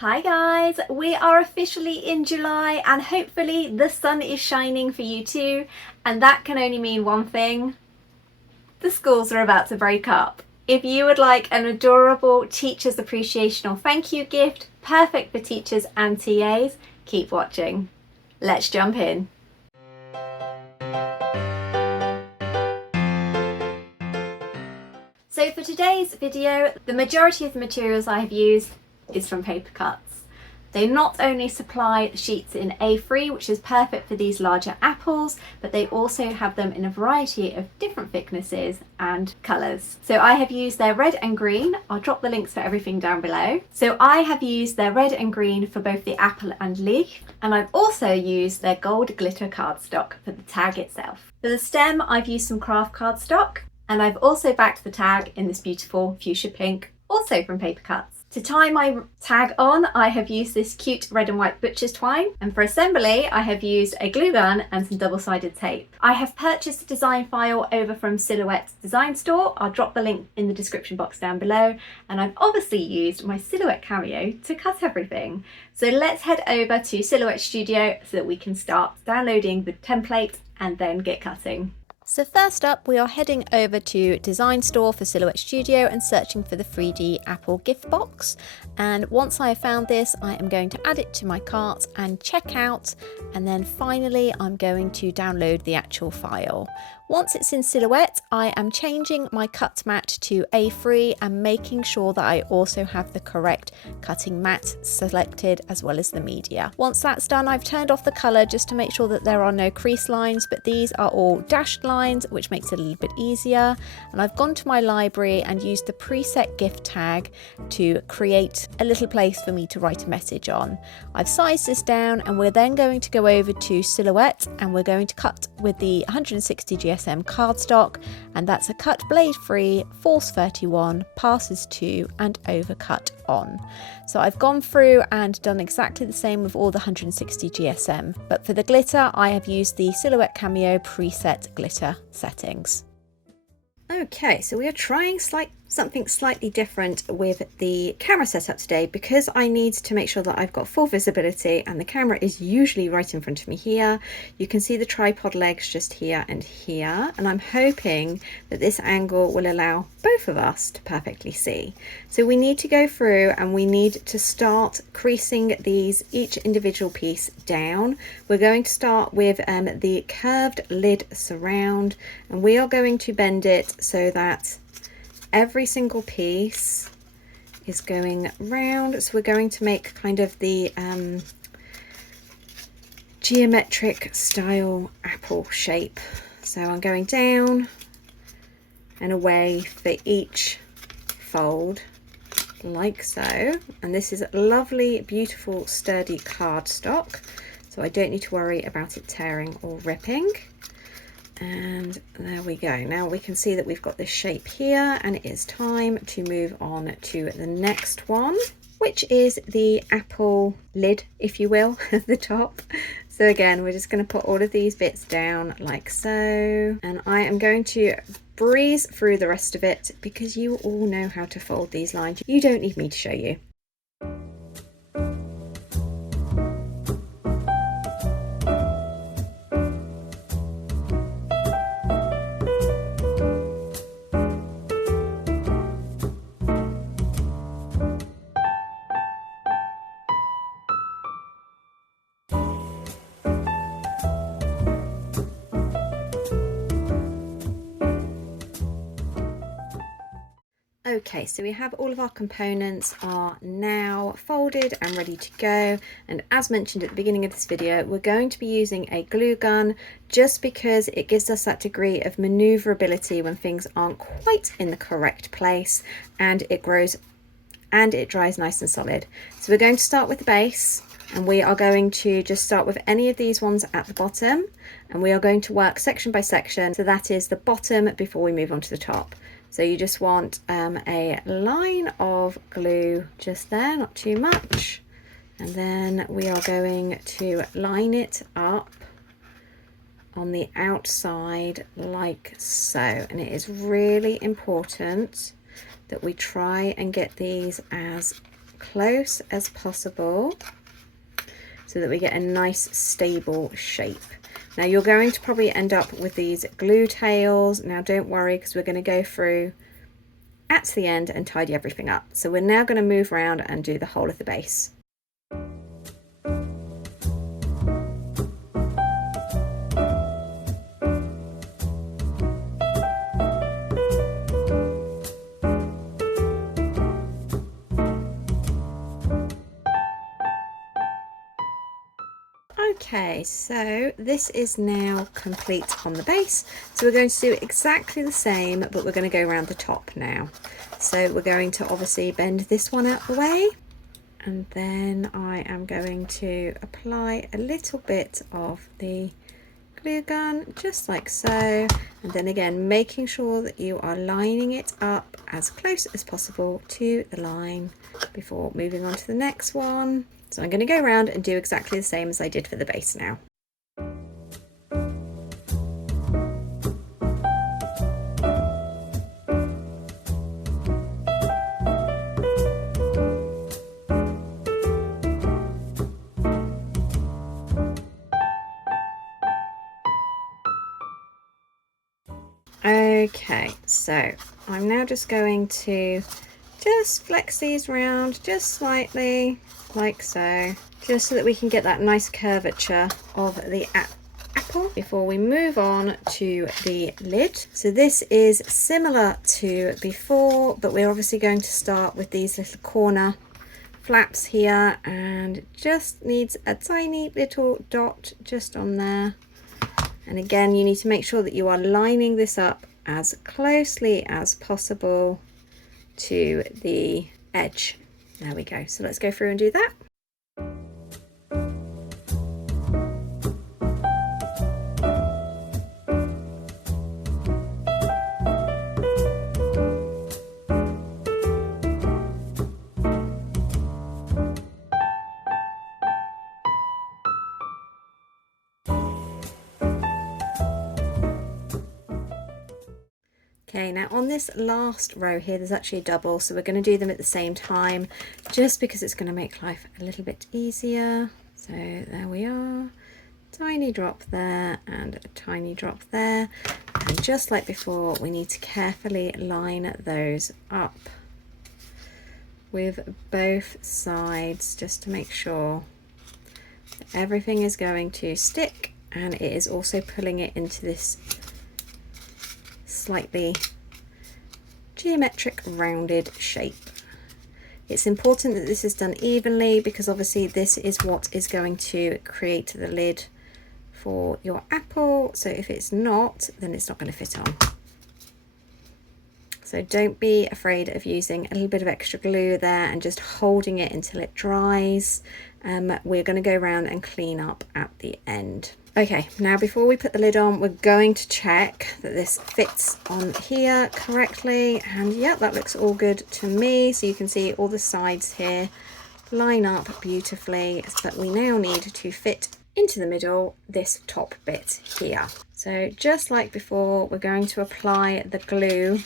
Hi guys, we are officially in July and hopefully the sun is shining for you too, and that can only mean one thing: the schools are about to break up. If you would like an adorable Teachers Appreciation or thank you gift, perfect for teachers and TAs, keep watching. Let's jump in. So for today's video, the majority of the materials I have used is from Paper Cutz. They not only supply the sheets in A3, which is perfect for these larger apples, but they also have them in a variety of different thicknesses and colours. So I have used their red and green. I'll drop the links for everything down below. So I have used their red and green for both the apple and leaf, and I've also used their gold glitter cardstock for the tag itself. For the stem, I've used some craft cardstock, and I've also backed the tag in this beautiful fuchsia pink, also from Paper Cutz. To tie my tag on, I have used this cute red and white butcher's twine, and for assembly I have used a glue gun and some double-sided tape. I have purchased a design file over from Silhouette Design Store. I'll drop the link in the description box down below, and I've obviously used my Silhouette Cameo to cut everything. So let's head over to Silhouette Studio so that we can start downloading the template and then get cutting. So first up, we are heading over to Design Store for Silhouette Studio and searching for the 3D Apple gift box. And once I have found this, I am going to add it to my cart and check out. And then finally, I'm going to download the actual file. Once it's in Silhouette, I am changing my cut mat to A3 and making sure that I also have the correct cutting mat selected as well as the media. Once that's done, I've turned off the colour just to make sure that there are no crease lines, but these are all dashed lines, which makes it a little bit easier. And I've gone to my library and used the preset gift tag to create a little place for me to write a message on. I've sized this down, and we're then going to go over to Silhouette and we're going to cut with the 160 GSM cardstock, and that's a cut blade free, force 31, passes 2 and overcut on. So I've gone through and done exactly the same with all the 160 GSM, but for the glitter I have used the Silhouette Cameo preset glitter settings. Okay, so we are trying something slightly different with the camera setup today, because I need to make sure that I've got full visibility, and the camera is usually right in front of me here. You can see the tripod legs just here and here, and I'm hoping that this angle will allow both of us to perfectly see. So we need to go through and we need to start creasing each individual piece down. We're going to start with the curved lid surround, and we are going to bend it so that every single piece is going round. So we're going to make kind of the geometric style apple shape. So I'm going down and away for each fold, like so. And this is lovely, beautiful, sturdy cardstock, so I don't need to worry about it tearing or ripping. And there we go. Now we can see that we've got this shape here, and it is time to move on to the next one, which is the apple lid, if you will, at the top. So again, we're just going to put all of these bits down like so, and I am going to breeze through the rest of it because you all know how to fold these lines. You don't need me to show you. Okay, so we have all of our components are now folded and ready to go, and as mentioned at the beginning of this video, we're going to be using a glue gun just because it gives us that degree of maneuverability when things aren't quite in the correct place, and it dries nice and solid. So we're going to start with the base, and we are going to just start with any of these ones at the bottom, and we are going to work section by section. So that is the bottom before we move on to the top. So you just want a line of glue just there, not too much. And then we are going to line it up on the outside like so. And it is really important that we try and get these as close as possible so that we get a nice stable shape. Now you're going to probably end up with these glue tails. Now don't worry, because we're going to go through at the end and tidy everything up. So we're now going to move around and do the whole of the base. Okay, so this is now complete on the base. So we're going to do exactly the same, but we're going to go around the top now. So we're going to obviously bend this one out the way, and then I am going to apply a little bit of the glue gun, just like so. And then again, making sure that you are lining it up as close as possible to the line before moving on to the next one. So I'm going to go around and do exactly the same as I did for the base now. Okay, so I'm now just going to flex these around just slightly, like so, just so that we can get that nice curvature of the apple before we move on to the lid. So this is similar to before, but we're obviously going to start with these little corner flaps here, and just needs a tiny little dot just on there. And again, you need to make sure that you are lining this up as closely as possible to the edge. There we go. So let's go through and do that. Okay, now on this last row here, there's actually a double, so we're going to do them at the same time, just because it's going to make life a little bit easier. So there we are, tiny drop there and a tiny drop there. And just like before, we need to carefully line those up with both sides, just to make sure that everything is going to stick, and it is also pulling it into this slightly geometric rounded shape. It's important that this is done evenly, because obviously this is what is going to create the lid for your apple. So if it's not, then it's not going to fit on. So don't be afraid of using a little bit of extra glue there and just holding it until it dries. We're going to go around and clean up at the end. Okay, now before we put the lid on, we're going to check that this fits on here correctly. And yeah, that looks all good to me. So you can see all the sides here line up beautifully, but we now need to fit into the middle this top bit here. So just like before, we're going to apply the glue,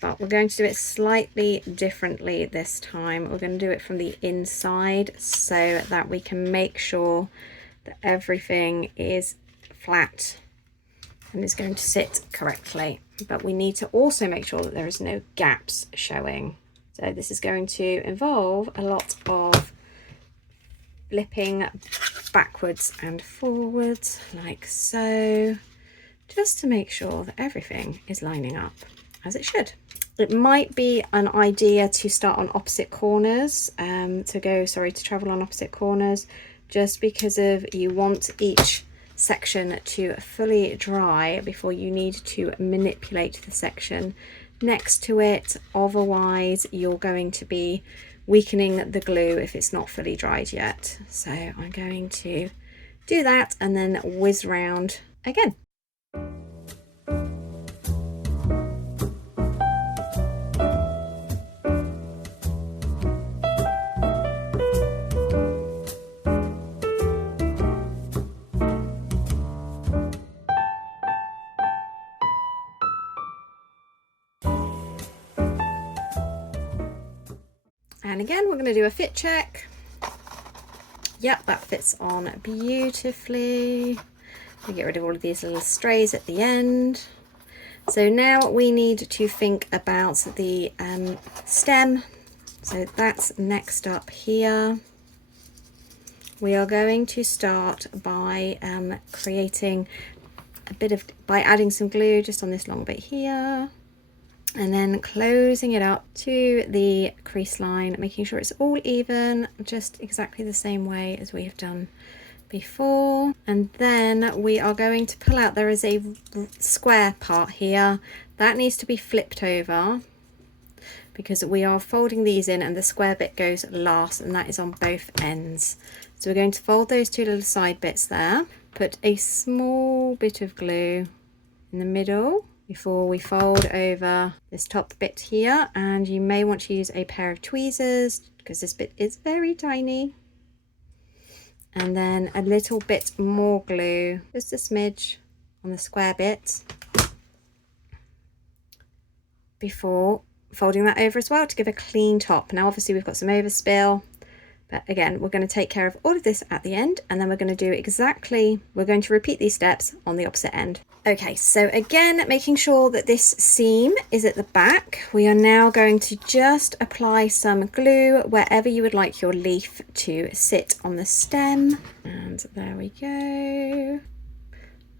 but we're going to do it slightly differently this time. We're going to do it from the inside so that we can make sure that everything is flat and is going to sit correctly. But we need to also make sure that there is no gaps showing. So this is going to involve a lot of flipping backwards and forwards like so, just to make sure that everything is lining up as it should. It might be an idea to start on opposite corners, to travel on opposite corners, just because of you want each section to fully dry before you need to manipulate the section next to it. Otherwise you're going to be weakening the glue if it's not fully dried yet. So I'm going to do that and then whiz round again. And again, we're going to do a fit check. Yep, that fits on beautifully. We get rid of all of these little strays at the end. So now we need to think about the stem. So that's next up here. We are going to start by creating by adding some glue just on this long bit here, and then closing it up to the crease line, making sure it's all even, just exactly the same way as we have done before. And then we are going to pull out, there is a square part here that needs to be flipped over because we are folding these in and the square bit goes last, and that is on both ends. So we're going to fold those two little side bits there, put a small bit of glue in the middle before we fold over this top bit here, and you may want to use a pair of tweezers because this bit is very tiny. And then a little bit more glue, just a smidge on the square bit before folding that over as well to give a clean top. Now obviously we've got some overspill, but again, we're going to take care of all of this at the end, and then we're going to repeat these steps on the opposite end. Okay, so again, making sure that this seam is at the back, we are now going to just apply some glue wherever you would like your leaf to sit on the stem. And there we go.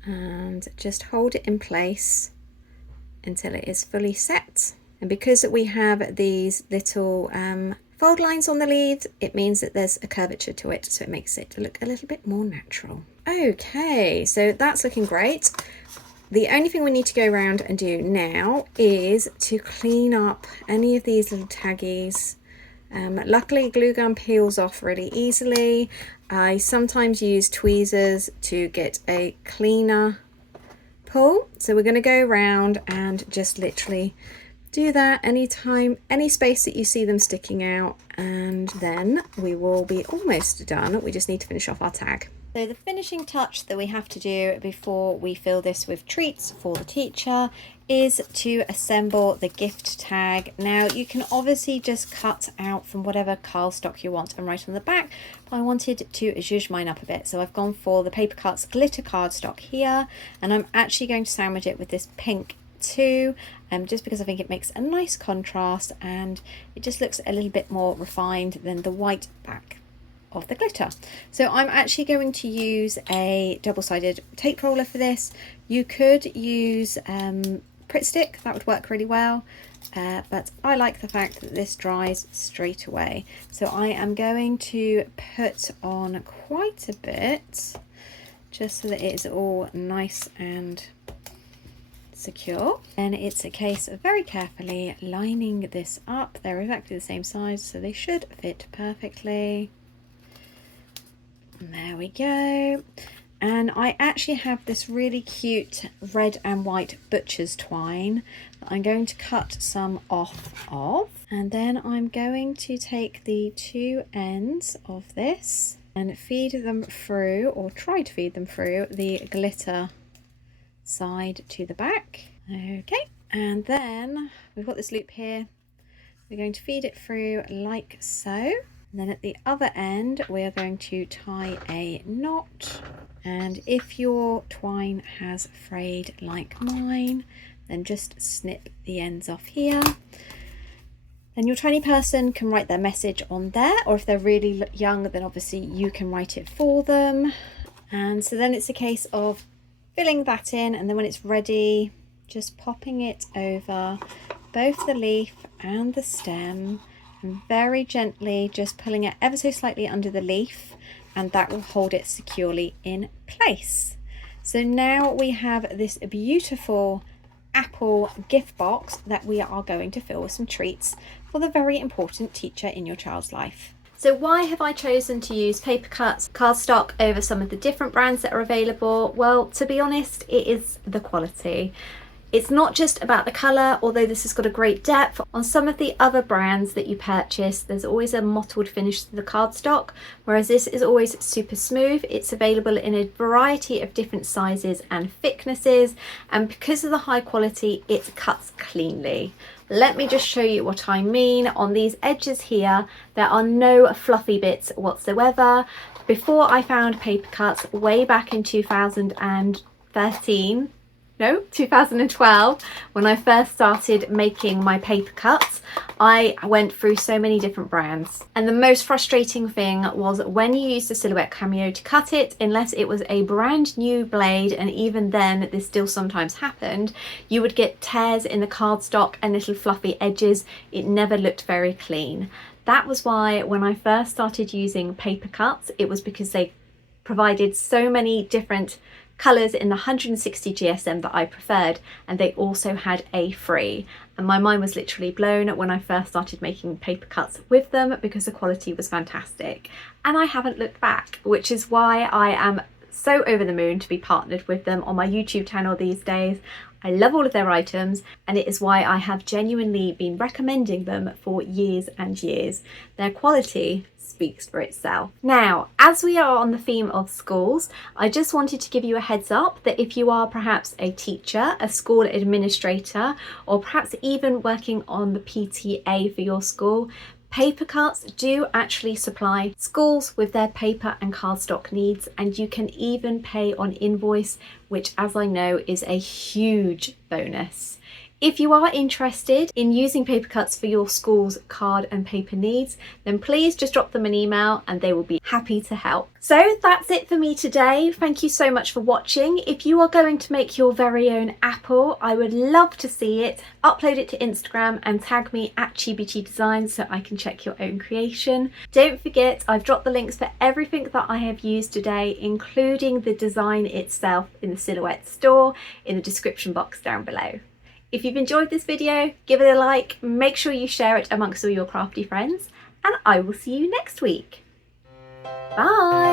And just hold it in place until it is fully set. And because we have these little fold lines on the leaves, it means that there's a curvature to it, so it makes it look a little bit more natural. Okay, so that's looking great. The only thing we need to go around and do now is to clean up any of these little taggies. Luckily glue gun peels off really easily. I sometimes use tweezers to get a cleaner pull, so we're going to go around and just literally do that anytime, any space that you see them sticking out, and then we will be almost done. We just need to finish off our tag. So the finishing touch that we have to do before we fill this with treats for the teacher is to assemble the gift tag. Now you can obviously just cut out from whatever cardstock you want and write on the back, but I wanted to zhuzh mine up a bit, so I've gone for the Paper Cutz glitter cardstock here, and I'm actually going to sandwich it with this pink too, just because I think it makes a nice contrast and it just looks a little bit more refined than the white back of the glitter. So I'm actually going to use a double-sided tape roller for this. You could use Pritt stick, that would work really well, but I like the fact that this dries straight away. So I am going to put on quite a bit just so that it is all nice and secure. And it's a case of very carefully lining this up. They're exactly the same size, so they should fit perfectly. And there we go. And I actually have this really cute red and white butcher's twine that I'm going to cut some off of, and then I'm going to take the two ends of this and feed them through, or try to feed them through, the glitter side to the back. Okay, and then we've got this loop here. We're going to feed it through like so, and then at the other end we are going to tie a knot. And if your twine has frayed like mine, then just snip the ends off here. Then your tiny person can write their message on there, or if they're really young, then obviously you can write it for them. And so then it's a case of filling that in, and then when it's ready, just popping it over both the leaf and the stem, and very gently just pulling it ever so slightly under the leaf, and that will hold it securely in place. So now we have this beautiful apple gift box that we are going to fill with some treats for the very important teacher in your child's life. So why have I chosen to use Paper Cutz cardstock over some of the different brands that are available? Well, to be honest, it is the quality. It's not just about the colour, although this has got a great depth. On some of the other brands that you purchase, there's always a mottled finish to the cardstock, whereas this is always super smooth. It's available in a variety of different sizes and thicknesses, and because of the high quality, it cuts cleanly. Let me just show you what I mean. On these edges here, there are no fluffy bits whatsoever. Before I found Paper Cutz way back in 2012, when I first started making my Paper Cutz, I went through so many different brands. And the most frustrating thing was when you used the Silhouette Cameo to cut it, unless it was a brand new blade, and even then this still sometimes happened, you would get tears in the cardstock and little fluffy edges. It never looked very clean. That was why when I first started using Paper Cutz, it was because they provided so many different colours in the 160 GSM that I preferred, and they also had a free, and my mind was literally blown when I first started making Paper Cutz with them because the quality was fantastic, and I haven't looked back, which is why I am so over the moon to be partnered with them on my YouTube channel these days. I love all of their items, and it is why I have genuinely been recommending them for years and years. Their quality speaks for itself. Now, as we are on the theme of schools, I just wanted to give you a heads up that if you are perhaps a teacher, a school administrator, or perhaps even working on the PTA for your school, Paper Cutz do actually supply schools with their paper and cardstock needs, and you can even pay on invoice, which, as I know, is a huge bonus. If you are interested in using Paper Cutz for your school's card and paper needs, then please just drop them an email and they will be happy to help. So that's it for me today. Thank you so much for watching. If you are going to make your very own apple, I would love to see it. Upload it to Instagram and tag me at Chibi Designs so I can check your own creation. Don't forget, I've dropped the links for everything that I have used today, including the design itself, in the Silhouette store in the description box down below. If you've enjoyed this video, give it a like, make sure you share it amongst all your crafty friends, and I will see you next week. Bye!